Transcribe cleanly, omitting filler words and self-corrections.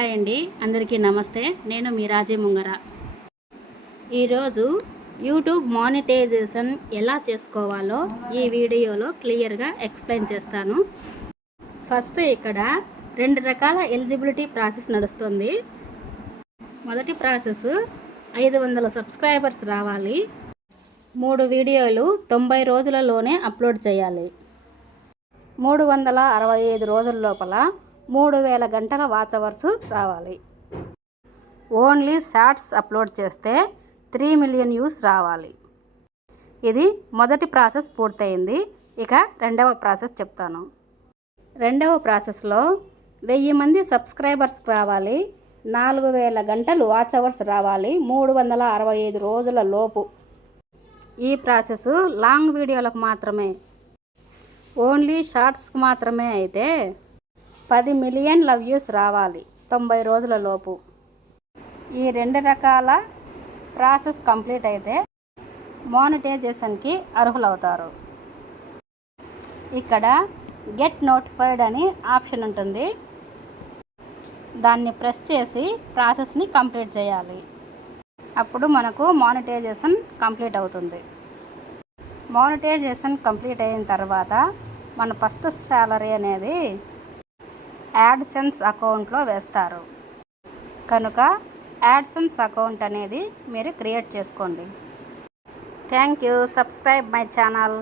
Hi అండి, అందరికీ నమస్తే. నేను మీ రాజే ముంగర. ఈరోజు యూట్యూబ్ మానిటైజేషన్ ఎలా చేసుకోవాలో ఈ వీడియోలో క్లియర్గా ఎక్స్ప్లెయిన్ చేస్తాను. ఫస్ట్ ఇక్కడ 2 రకాల ఎలిజిబిలిటీ ప్రాసెస్ నడుస్తుంది. మొదటి ప్రాసెస్ 500 సబ్స్క్రైబర్స్ రావాలి. 3 వీడియోలు 90 రోజులలోనే అప్లోడ్ చేయాలి. 365 రోజుల లోపల 3000 గంటల వాచ్ అవర్స్ రావాలి. ఓన్లీ షార్ట్స్ అప్లోడ్ చేస్తే 3 మిలియన్ వ్యూస్ రావాలి. ఇది మొదటి ప్రాసెస్ పూర్తయింది. ఇక రెండవ ప్రాసెస్ చెప్తాను. రెండవ ప్రాసెస్లో 1000 మంది సబ్స్క్రైబర్స్ రావాలి. 4000 గంటలు వాచ్ అవర్స్ రావాలి 365 రోజుల లోపు. ఈ ప్రాసెస్ లాంగ్ వీడియోలకు మాత్రమే. ఓన్లీ షార్ట్స్కి మాత్రమే అయితే 10 మిలియన్ల వ్యూస్ రావాలి 90 రోజుల లోపు. ఈ 2 రకాల ప్రాసెస్ కంప్లీట్ అయితే మానిటైజేషన్కి అర్హులవుతారు. ఇక్కడ గెట్ నోటిఫైడ్ అని ఆప్షన్ ఉంటుంది. దాన్ని ప్రెస్ చేసి ప్రాసెస్ని కంప్లీట్ చేయాలి. అప్పుడు మనకు మానిటైజేషన్ కంప్లీట్ అవుతుంది. మానిటైజేషన్ కంప్లీట్ అయిన తర్వాత మన ఫస్ట్ సాలరీ అనేది యాడ్సెన్స్ అకౌంట్లో వేస్తారు. కనుక యాడ్సెన్స్ అకౌంట్ అనేది మీరు క్రియేట్ చేసుకోండి. Thank you. Subscribe my channel.